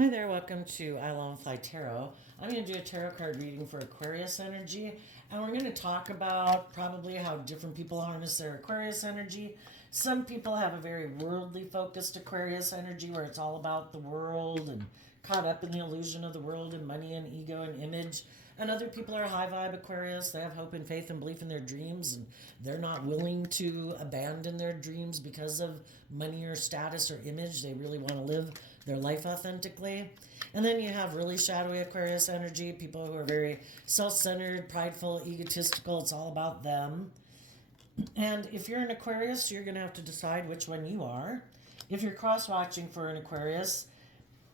Hi there, welcome to I Love Fly Tarot. I'm going to do a tarot card reading for Aquarius energy, and we're going to talk about probably how different people harness their Aquarius energy. Some people have a very worldly focused Aquarius energy where it's all about the world and caught up in the illusion of the world and money and ego and image. And other people are high vibe Aquarius. They have hope and faith and belief in their dreams, and they're not willing to abandon their dreams because of money or status or image. They really want to live their life authentically. And then you have really shadowy Aquarius energy, people who are very self centered, prideful, egotistical. It's all about them. And if you're an Aquarius, you're going to have to decide which one you are. If you're cross watching for an Aquarius,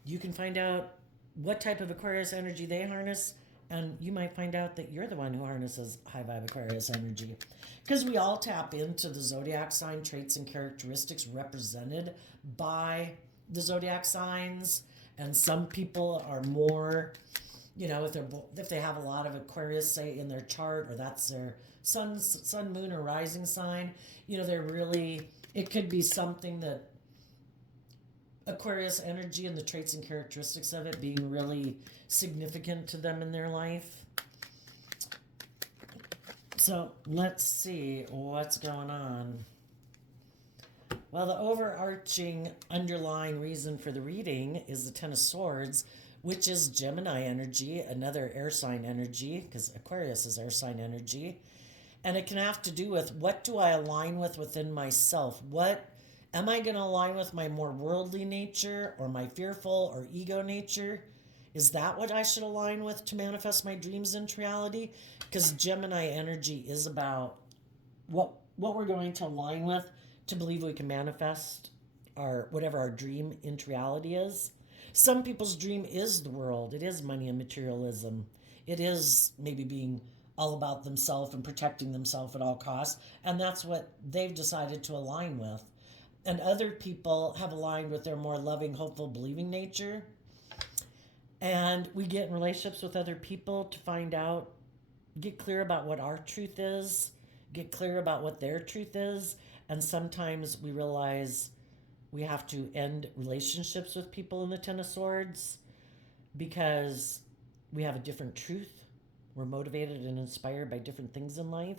you can find out what type of Aquarius energy they harness, and you might find out that you're the one who harnesses high vibe Aquarius energy. Because we all tap into the zodiac sign traits and characteristics represented by the zodiac signs, and some people are more, if they have a lot of Aquarius, say, in their chart, or that's their sun, moon, or rising sign, they're really, it could be something that Aquarius energy and the traits and characteristics of it being really significant to them in their life. So let's see what's going on. Well, the overarching underlying reason for the reading is the Ten of Swords, which is Gemini energy, another air sign energy, because Aquarius is air sign energy. And it can have to do with, what do I align with within myself? What am I going to align with, my more worldly nature or my fearful or ego nature? Is that what I should align with to manifest my dreams into reality? Because Gemini energy is about what we're going to align with to believe we can manifest our whatever our dream into reality is. Some people's dream is the world. It is money and materialism. It is maybe being all about themselves and protecting themselves at all costs. And that's what they've decided to align with. And other people have aligned with their more loving, hopeful, believing nature. And we get in relationships with other people to find out, get clear about what our truth is, get clear about what their truth is. And sometimes we realize we have to end relationships with people in the Ten of Swords because we have a different truth. We're motivated and inspired by different things in life.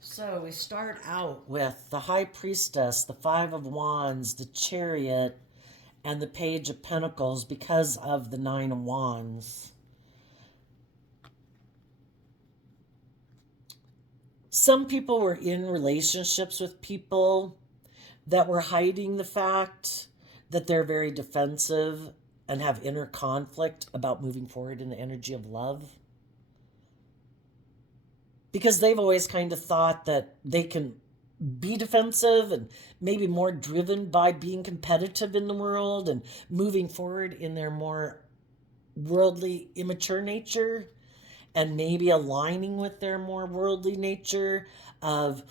So we start out with the High Priestess, the Five of Wands, the Chariot, and the Page of Pentacles because of the Nine of Wands. Some people were in relationships with people that were hiding the fact that they're very defensive and have inner conflict about moving forward in the energy of love. Because they've always kind of thought that they can be defensive and maybe more driven by being competitive in the world and moving forward in their more worldly, immature nature, and maybe aligning with their more worldly nature of,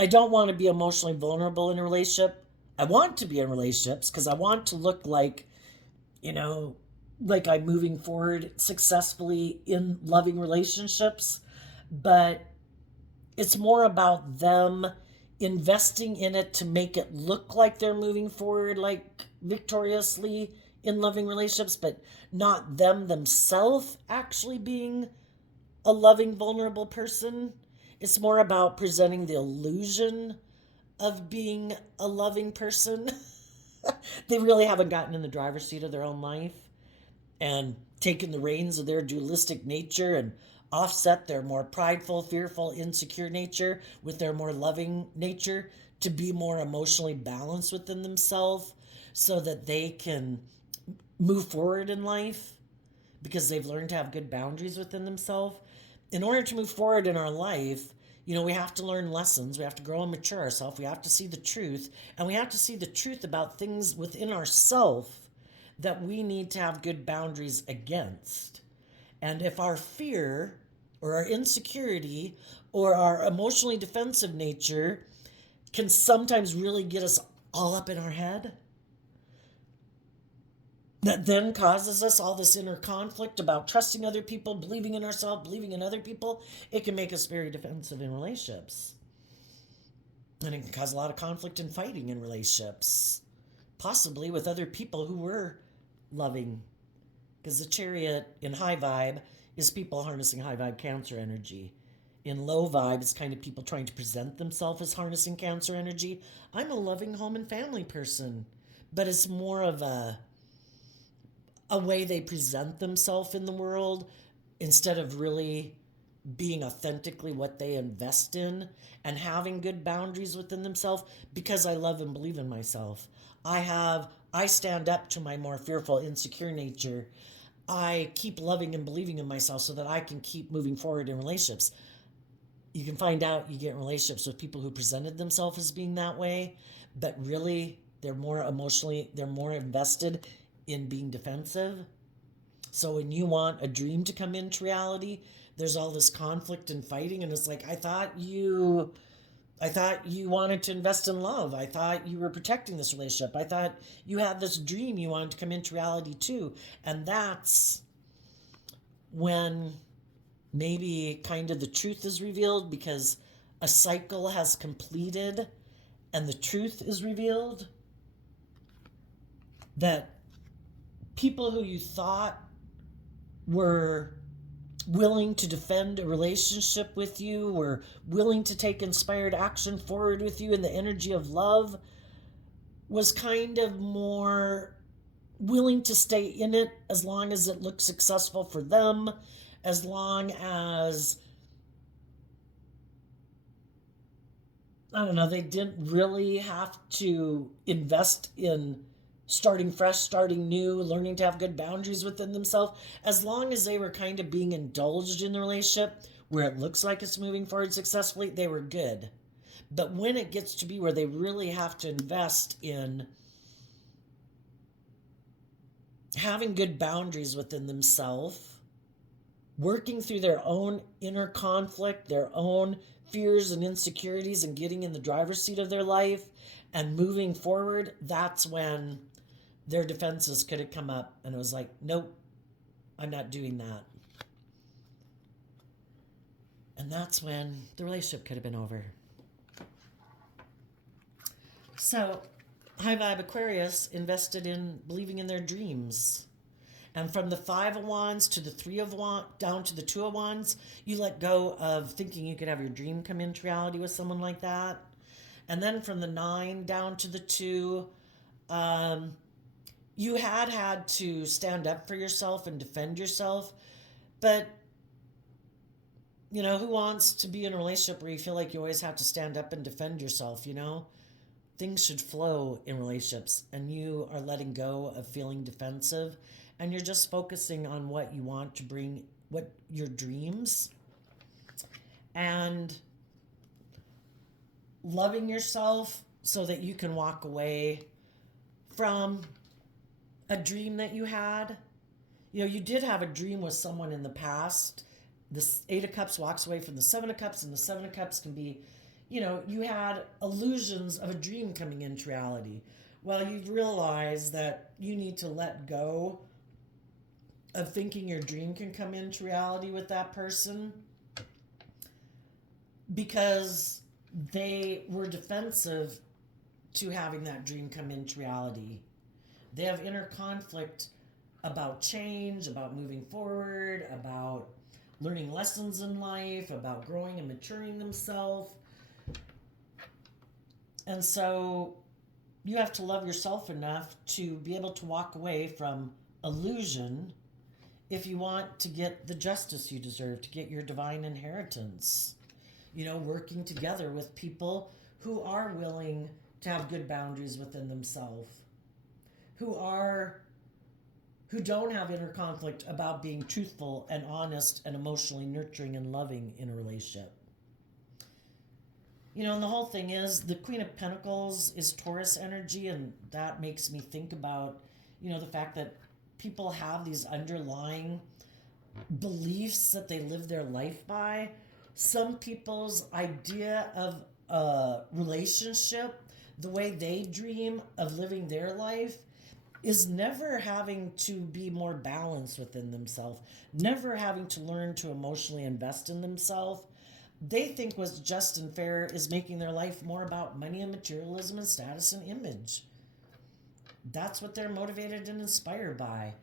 I don't want to be emotionally vulnerable in a relationship. I want to be in relationships because I want to look like, like I'm moving forward successfully in loving relationships. But it's more about them investing in it to make it look like they're moving forward, like victoriously in loving relationships, but not them themselves actually being a loving, vulnerable person. It's more about presenting the illusion of being a loving person. They really haven't gotten in the driver's seat of their own life and taken the reins of their dualistic nature and offset their more prideful, fearful, insecure nature with their more loving nature to be more emotionally balanced within themselves so that they can move forward in life because they've learned to have good boundaries within themselves. In order to move forward in our life, we have to learn lessons. We have to grow and mature ourselves. We have to see the truth. And we have to see the truth about things within ourselves that we need to have good boundaries against. And if our fear or our insecurity or our emotionally defensive nature can sometimes really get us all up in our head, that then causes us all this inner conflict about trusting other people, believing in ourselves, believing in other people, it can make us very defensive in relationships. And it can cause a lot of conflict and fighting in relationships, possibly with other people who were loving. Because the Chariot in high vibe is people harnessing high vibe Cancer energy. In low vibe, it's kind of people trying to present themselves as harnessing Cancer energy. I'm a loving home and family person, but it's more of a way they present themselves in the world instead of really being authentically what they invest in and having good boundaries within themselves. Because I love and believe in myself, I stand up to my more fearful, insecure nature. I keep loving and believing in myself so that I can keep moving forward in relationships. You can find out you get in relationships with people who presented themselves as being that way, but really they're more invested in being defensive. So when you want a dream to come into reality, there's all this conflict and fighting, and it's like, I thought you wanted to invest in love. I thought you were protecting this relationship. I thought you had this dream you wanted to come into reality too. And that's when maybe kind of the truth is revealed, because a cycle has completed and the truth is revealed that people who you thought were willing to defend a relationship with you, were willing to take inspired action forward with you in the energy of love, was kind of more willing to stay in it as long as it looked successful for them, as long as, I don't know, they didn't really have to invest in starting fresh, starting new, learning to have good boundaries within themselves. As long as they were kind of being indulged in the relationship where it looks like it's moving forward successfully, they were good. But when it gets to be where they really have to invest in having good boundaries within themselves, working through their own inner conflict, their own fears and insecurities, and getting in the driver's seat of their life and moving forward, that's when their defenses could have come up, and it was like, nope, I'm not doing that. And that's when the relationship could have been over. So high vibe Aquarius invested in believing in their dreams. And from the 5 of Wands to the 3 of Wands, down to the 2 of Wands, you let go of thinking you could have your dream come into reality with someone like that. And then from the 9 down to the 2, you had to stand up for yourself and defend yourself. But, you know, who wants to be in a relationship where you feel like you always have to stand up and defend yourself, you know? Things should flow in relationships, and you are letting go of feeling defensive, and you're just focusing on what you want to bring, what your dreams, and loving yourself so that you can walk away from a dream that you had. You know, you did have a dream with someone in the past. This 8 of Cups walks away from the 7 of Cups, and the 7 of Cups can be, you know, you had illusions of a dream coming into reality. Well, you've realized that you need to let go of thinking your dream can come into reality with that person, because they were defensive to having that dream come into reality. They have inner conflict about change, about moving forward, about learning lessons in life, about growing and maturing themselves. And so you have to love yourself enough to be able to walk away from illusion if you want to get the justice you deserve, to get your divine inheritance. You know, working together with people who are willing to have good boundaries within themselves, who don't have inner conflict about being truthful and honest and emotionally nurturing and loving in a relationship. You know, and the whole thing is, the Queen of Pentacles is Taurus energy, and that makes me think about, you know, the fact that people have these underlying beliefs that they live their life by. Some people's idea of a relationship, the way they dream of living their life, is never having to be more balanced within themselves, never having to learn to emotionally invest in themselves, they think what's just and fair is making their life more about money and materialism and status and image. That's what they're motivated and inspired by.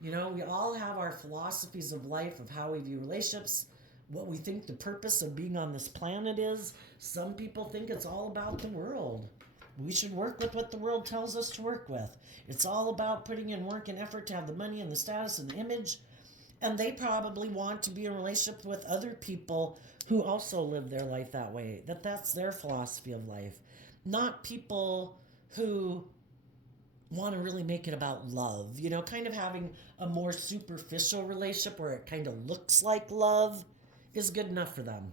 You know, we all have our philosophies of life, of how we view relationships, what we think the purpose of being on this planet is. Some people think it's all about the world. We should work with what the world tells us to work with. It's all about putting in work and effort to have the money and the status and the image. And they probably want to be in a relationship with other people who also live their life that way. That's their philosophy of life. Not people who want to really make it about love. You know, kind of having a more superficial relationship where it kind of looks like love is good enough for them.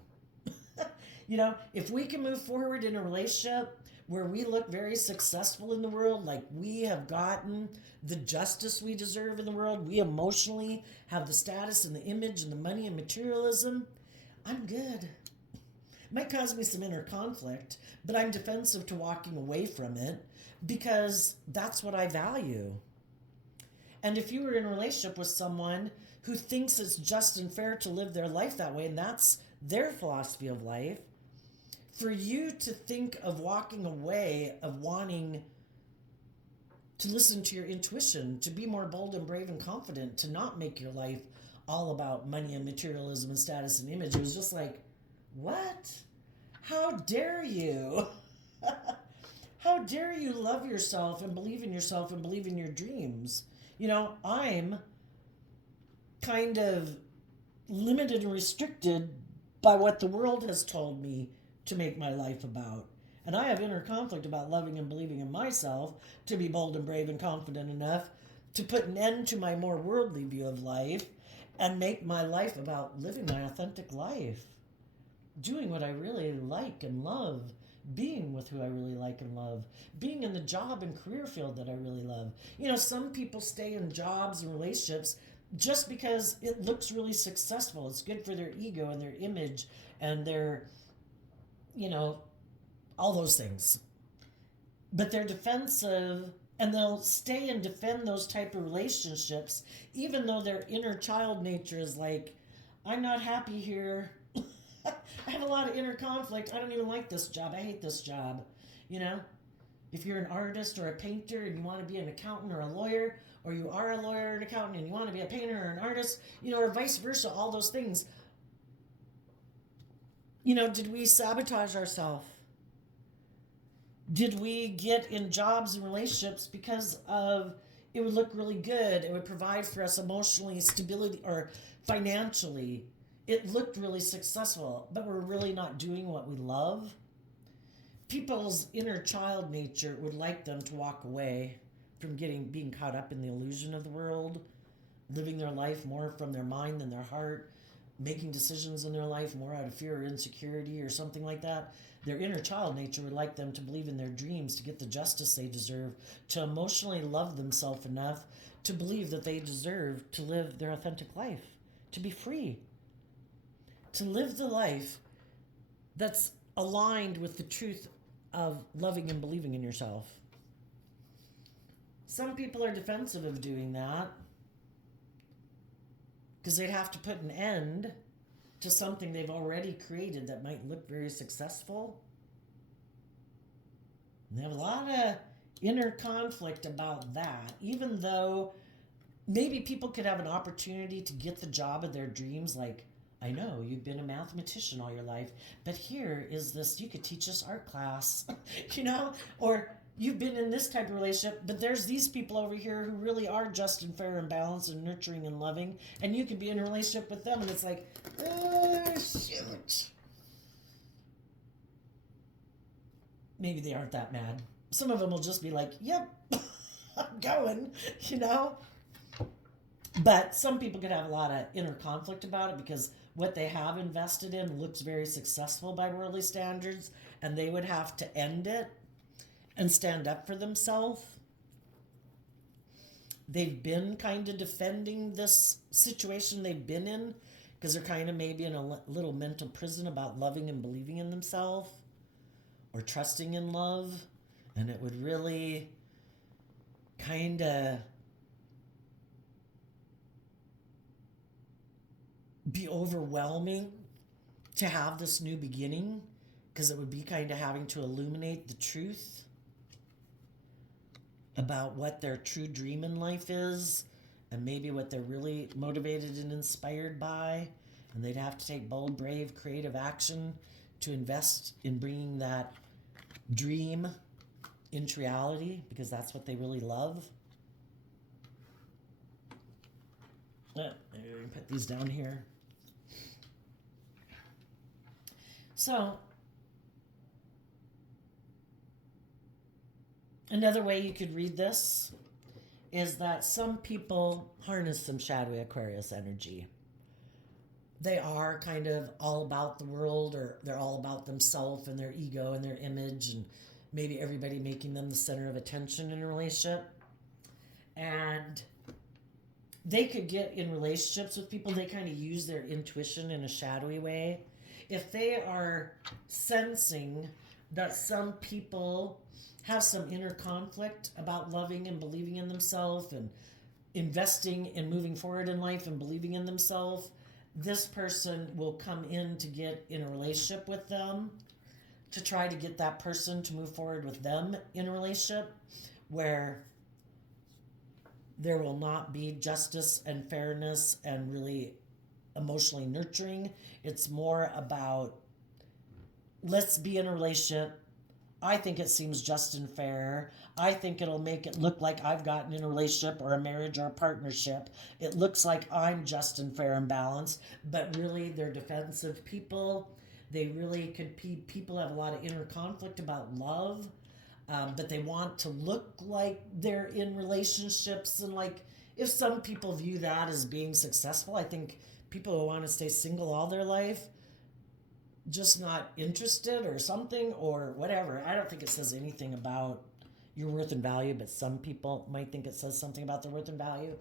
You know, if we can move forward in a relationship where we look very successful in the world, like we have gotten the justice we deserve in the world, we emotionally have the status and the image and the money and materialism, I'm good. Might cause me some inner conflict, but I'm defensive to walking away from it because that's what I value. And if you were in a relationship with someone who thinks it's just and fair to live their life that way, and that's their philosophy of life, for you to think of walking away, of wanting to listen to your intuition, to be more bold and brave and confident, to not make your life all about money and materialism and status and image, it was just like, what? How dare you? How dare you love yourself and believe in yourself and believe in your dreams? You know, I'm kind of limited and restricted by what the world has told me to make my life about. And I have inner conflict about loving and believing in myself to be bold and brave and confident enough to put an end to my more worldly view of life and make my life about living my authentic life, doing what I really like and love, being with who I really like and love, being in the job and career field that I really love. You know, some people stay in jobs and relationships just because it looks really successful. It's good for their ego and their image and their, you know, all those things. But they're defensive and they'll stay and defend those type of relationships even though their inner child nature is like, I'm not happy here. I have a lot of inner conflict. I don't even like this job. I hate this job. You know, if you're an artist or a painter and you want to be an accountant or a lawyer, or you are a lawyer or an accountant and you want to be a painter or an artist, you know, or vice versa, all those things. You know, did we sabotage ourselves? Did we get in jobs and relationships because of it would look really good, it would provide for us emotionally, stability, or financially? It looked really successful, but we're really not doing what we love. People's inner child nature would like them to walk away from being caught up in the illusion of the world, living their life more from their mind than their heart, making decisions in their life more out of fear or insecurity or something like that. Their inner child nature would like them to believe in their dreams, to get the justice they deserve, to emotionally love themselves enough to believe that they deserve to live their authentic life, to be free, to live the life that's aligned with the truth of loving and believing in yourself. Some people are defensive of doing that because they'd have to put an end to something they've already created that might look very successful. And they have a lot of inner conflict about that, even though maybe people could have an opportunity to get the job of their dreams. Like, I know you've been a mathematician all your life, but here is this, you could teach us art class, you know, or you've been in this type of relationship, but there's these people over here who really are just and fair and balanced and nurturing and loving, and you could be in a relationship with them, and it's like, oh, shoot. Maybe they aren't that mad. Some of them will just be like, yep, I'm going, you know? But some people could have a lot of inner conflict about it because what they have invested in looks very successful by worldly standards, and they would have to end it and stand up for themselves. They've been kind of defending this situation they've been in because they're kind of maybe in a little mental prison about loving and believing in themselves or trusting in love. And it would really kind of be overwhelming to have this new beginning, because it would be kind of having to illuminate the truth about what their true dream in life is, and maybe what they're really motivated and inspired by. And they'd have to take bold, brave, creative action to invest in bringing that dream into reality, because that's what they really love. Maybe we can put these down here. So, another way you could read this is that some people harness some shadowy Aquarius energy. They are kind of all about the world, or they're all about themselves and their ego and their image, and maybe everybody making them the center of attention in a relationship. And they could get in relationships with people, they kind of use their intuition in a shadowy way. If they are sensing that some people have some inner conflict about loving and believing in themselves and investing and moving forward in life and believing in themselves, this person will come in to get in a relationship with them, to try to get that person to move forward with them in a relationship where there will not be justice and fairness and really emotionally nurturing. It's more about, let's be in a relationship. I think it seems just and fair. I think it'll make it look like I've gotten in a relationship or a marriage or a partnership. It looks like I'm just and fair and balanced, but really they're defensive people. They really could be, people have a lot of inner conflict about love, but they want to look like they're in relationships. And like, if some people view that as being successful, I think people who want to stay single all their life, just not interested or something or whatever. I don't think it says anything about your worth and value, but some people might think it says something about their worth and value.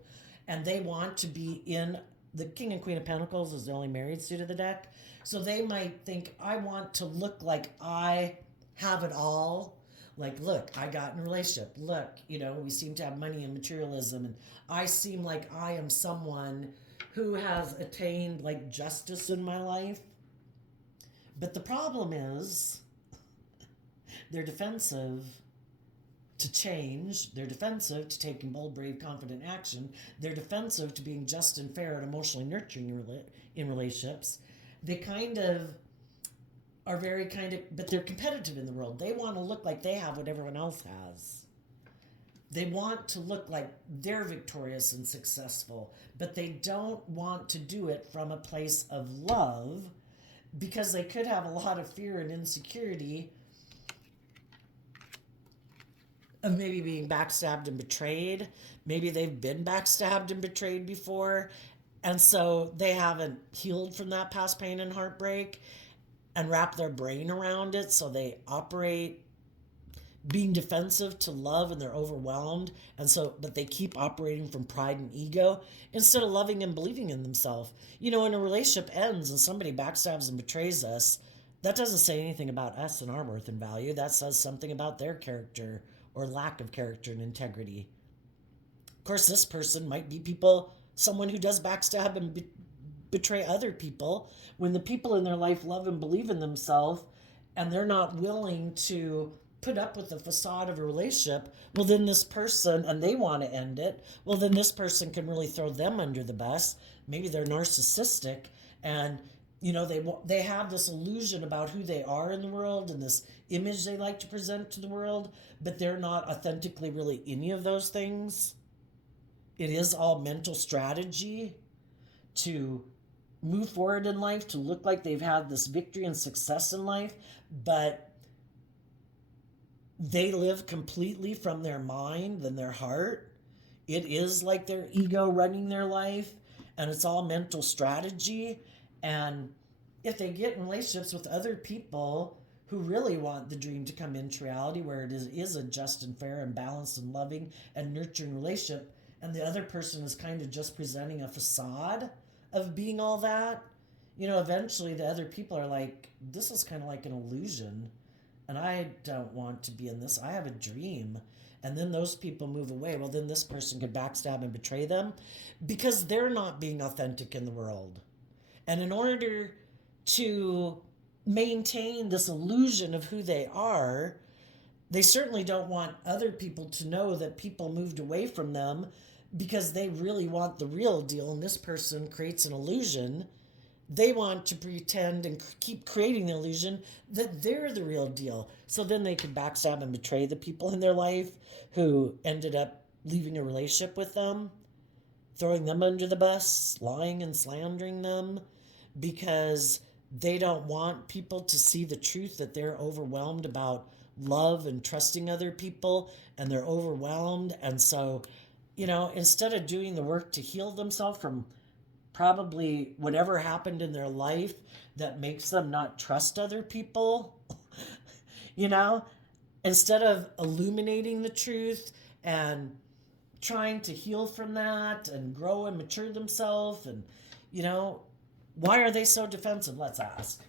And they want to be in, the King and Queen of Pentacles is the only married suit of the deck. So they might think, I want to look like I have it all. Like, look, I got in a relationship. Look, we seem to have money and materialism. And I seem like I am someone who has attained like justice in my life. But the problem is they're defensive to change. They're defensive to taking bold, brave, confident action. They're defensive to being just and fair and emotionally nurturing in relationships. They kind of are but they're competitive in the world. They want to look like they have what everyone else has. They want to look like they're victorious and successful, but they don't want to do it from a place of love, because they could have a lot of fear and insecurity of maybe being backstabbed and betrayed. Maybe they've been backstabbed and betrayed before, and so they haven't healed from that past pain and heartbreak and wrap their brain around it, so they operate being defensive to love, and they're overwhelmed, but they keep operating from pride and ego instead of loving and believing in themselves. When a relationship ends and somebody backstabs and betrays us, that doesn't say anything about us and our worth and value. That says something about their character or lack of character and integrity. Of course, this person might be someone who does backstab and betray other people, when the people in their life love and believe in themselves and they're not willing to put up with the facade of a relationship. Well, then this person, and they want to end it, well, then this person can really throw them under the bus. Maybe they're narcissistic, and they have this illusion about who they are in the world and this image they like to present to the world, but they're not authentically really any of those things. It is all mental strategy to move forward in life, to look like they've had this victory and success in life, but they live completely from their mind and their heart. It is like their ego running their life, and it's all mental strategy. And if they get in relationships with other people who really want the dream to come into reality, where it is a just and fair and balanced and loving and nurturing relationship, and the other person is kind of just presenting a facade of being all that, eventually the other people are like, this is kind of like an illusion, and I don't want to be in this. I have a dream. And then those people move away. Well, then this person could backstab and betray them because they're not being authentic in the world. And in order to maintain this illusion of who they are. They certainly don't want other people to know that people moved away from them because they really want the real deal, and this person creates an illusion. They want to pretend and keep creating the illusion that they're the real deal. So then they can backstab and betray the people in their life who ended up leaving a relationship with them, throwing them under the bus, lying and slandering them because they don't want people to see the truth that they're overwhelmed about love and trusting other people, and they're overwhelmed. And so, instead of doing the work to heal themselves from probably whatever happened in their life that makes them not trust other people, you know, instead of illuminating the truth and trying to heal from that and grow and mature themselves, and, why are they so defensive? Let's ask.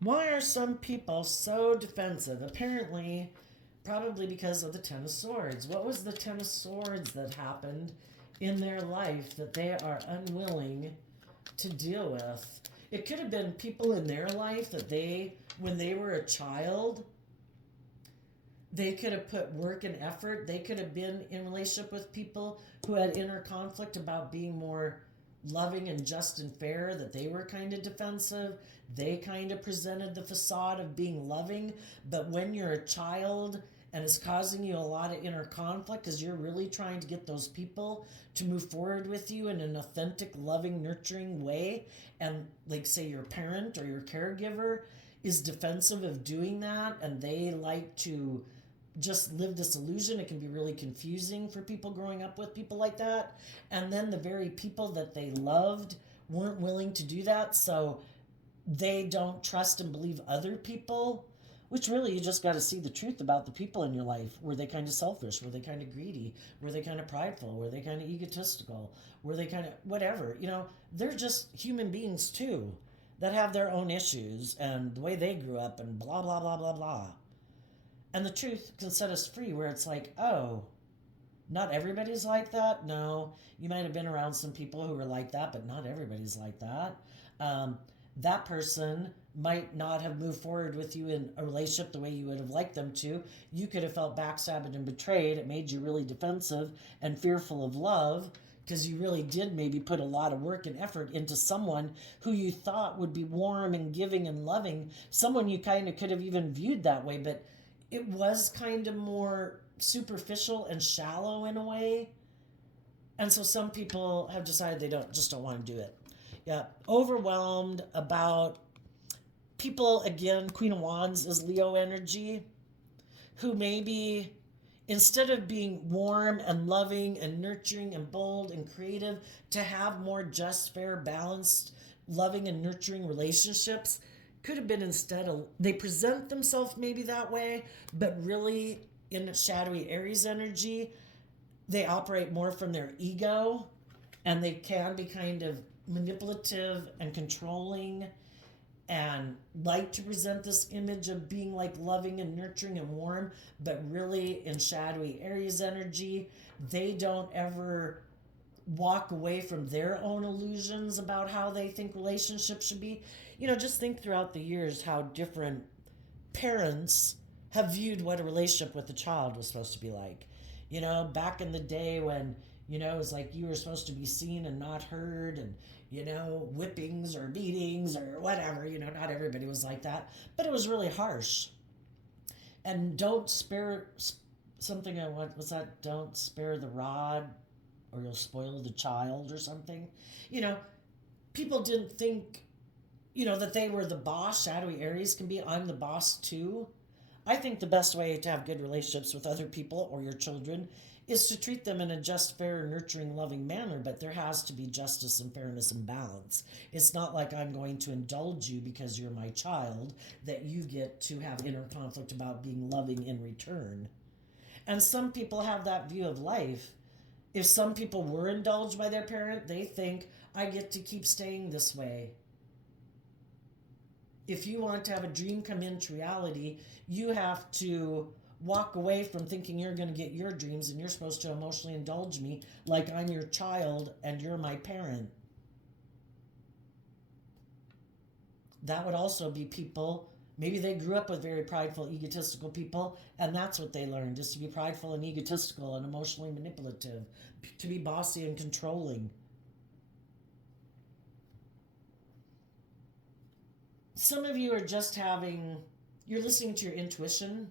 Why are some people so defensive? Apparently, probably because of the Ten of Swords. What was the Ten of Swords that happened in their life that they are unwilling to deal with? It could have been people in their life that when they were a child, they could have put work and effort. They could have been in relationship with people who had inner conflict about being more loving and just and fair, that they were kind of defensive. They kind of presented the facade of being loving. But when you're a child and it's causing you a lot of inner conflict because you're really trying to get those people to move forward with you in an authentic, loving, nurturing way, and like say your parent or your caregiver is defensive of doing that, and they like to just live this illusion, it can be really confusing for people growing up with people like that. And then the very people that they loved weren't willing to do that, so they don't trust and believe other people, which really you just got to see the truth about the people in your life. Were they kind of selfish? Were they kind of greedy? Were they kind of prideful? Were they kind of egotistical? Were they kind of whatever? They're just human beings too that have their own issues and the way they grew up and blah, blah, blah, blah, blah. And the truth can set us free, where it's like, oh, not everybody's like that. No, you might have been around some people who were like that, but not everybody's like that. That person might not have moved forward with you in a relationship the way you would have liked them to. You could have felt backstabbed and betrayed. It made you really defensive and fearful of love because you really did maybe put a lot of work and effort into someone who you thought would be warm and giving and loving, someone you kind of could have even viewed that way, but it was kind of more superficial and shallow in a way. And so some people have decided they don't want to do it. Yeah, overwhelmed about people. Again, Queen of Wands is Leo energy, who maybe instead of being warm and loving and nurturing and bold and creative, to have more just, fair, balanced, loving and nurturing relationships, could have been instead of, they present themselves maybe that way, but really in shadowy Aries energy, they operate more from their ego, and they can be kind of manipulative and controlling and like to present this image of being like loving and nurturing and warm, but really in shadowy Aries energy, they don't ever walk away from their own illusions about how they think relationships should be. Just think throughout the years how different parents have viewed what a relationship with a child was supposed to be like. Back in the day when, it was like you were supposed to be seen and not heard, and, whippings or beatings or whatever, not everybody was like that, but it was really harsh. And don't spare something, what was that? Don't spare the rod or you'll spoil the child or something. People didn't think, that they were the boss. Shadowy Aries can be, I'm the boss too. I think the best way to have good relationships with other people or your children is to treat them in a just, fair, nurturing, loving manner, but there has to be justice and fairness and balance. It's not like I'm going to indulge you because you're my child, that you get to have inner conflict about being loving in return. And some people have that view of life. If some people were indulged by their parent, they think, I get to keep staying this way. If you want to have a dream come into reality, you have to walk away from thinking you're going to get your dreams and you're supposed to emotionally indulge me like I'm your child and you're my parent. That would also be people, maybe they grew up with very prideful, egotistical people, and that's what they learned, is to be prideful and egotistical and emotionally manipulative, to be bossy and controlling. Some of you are just you're listening to your intuition.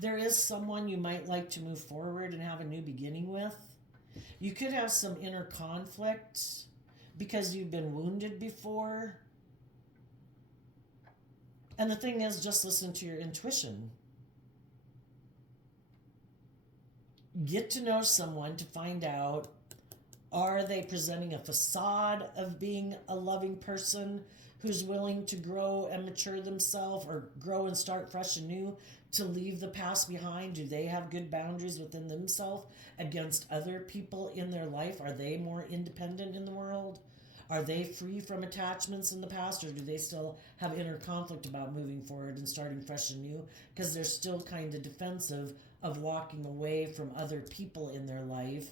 There is someone you might like to move forward and have a new beginning with. You could have some inner conflict because you've been wounded before. And the thing is, just listen to your intuition. Get to know someone to find out, are they presenting a facade of being a loving person who's willing to grow and mature themselves, or grow and start fresh and new, to leave the past behind? Do they have good boundaries within themselves against other people in their life? Are they more independent in the world? Are they free from attachments in the past, or do they still have inner conflict about moving forward and starting fresh and new because they're still kind of defensive of walking away from other people in their life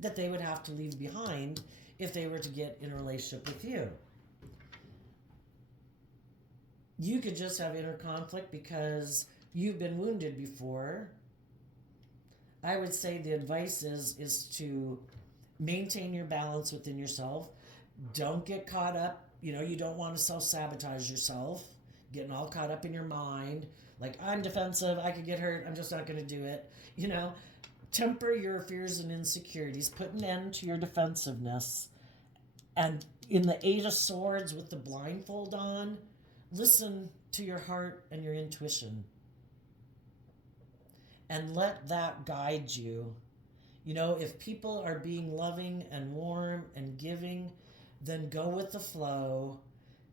that they would have to leave behind if they were to get in a relationship with you? You could just have inner conflict because you've been wounded before. I would say the advice is to maintain your balance within yourself. Don't get caught up. You don't want to self-sabotage yourself, getting all caught up in your mind. Like, I'm defensive, I could get hurt, I'm just not going to do it. Temper your fears and insecurities. Put an end to your defensiveness. And in the Eight of Swords with the blindfold on, listen to your heart and your intuition. And let that guide you. If people are being loving and warm and giving, then go with the flow.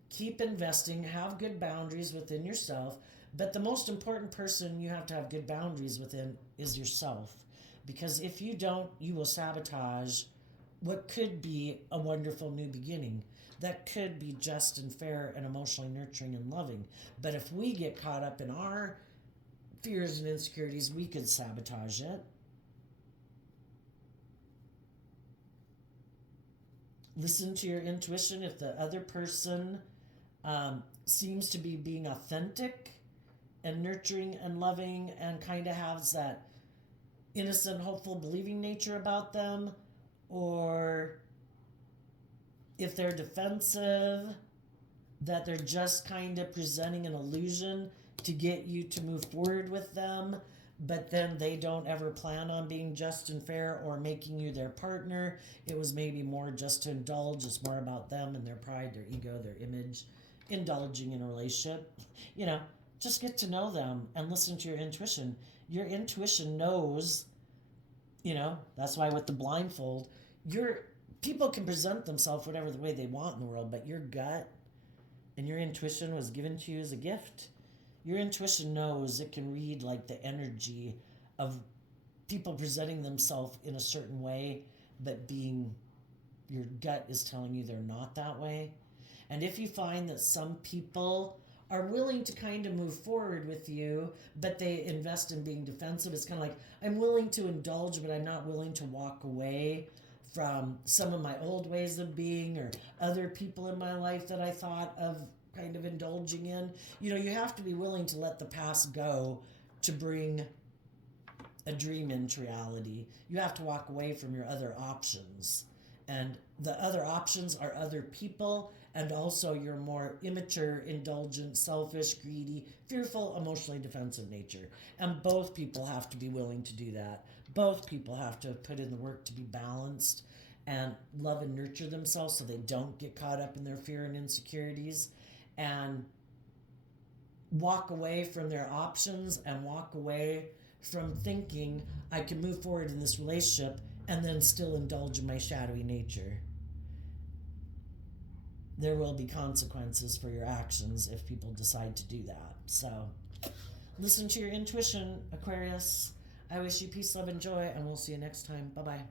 Keep investing. Have good boundaries within yourself. But the most important person you have to have good boundaries within is yourself. Because if you don't, you will sabotage what could be a wonderful new beginning that could be just and fair and emotionally nurturing and loving. But if we get caught up in our fears and insecurities, we could sabotage it. Listen to your intuition. If the other person seems to be being authentic and nurturing and loving and kind of has that innocent, hopeful, believing nature about them, or if they're defensive, that they're just kind of presenting an illusion to get you to move forward with them, but then they don't ever plan on being just and fair or making you their partner. It was maybe more just to indulge. It's more about them and their pride, their ego, their image, indulging in a relationship. Just get to know them and listen to your intuition. Your intuition knows, that's why with the blindfold, people can present themselves whatever the way they want in the world, but your gut and your intuition was given to you as a gift. Your intuition knows, it can read like the energy of people presenting themselves in a certain way, but your gut is telling you they're not that way. And if you find that some people are willing to kind of move forward with you, but they invest in being defensive, it's kind of like, I'm willing to indulge, but I'm not willing to walk away from some of my old ways of being or other people in my life that I thought of kind of indulging in. You have to be willing to let the past go to bring a dream into reality. You have to walk away from your other options. And the other options are other people, and also your more immature, indulgent, selfish, greedy, fearful, emotionally defensive nature. And both people have to be willing to do that. Both people have to put in the work to be balanced and love and nurture themselves so they don't get caught up in their fear and insecurities, and walk away from their options and walk away from thinking I can move forward in this relationship and then still indulge in my shadowy nature. There will be consequences for your actions if people decide to do that. So listen to your intuition, Aquarius. I wish you peace, love, and joy, and we'll see you next time. Bye-bye.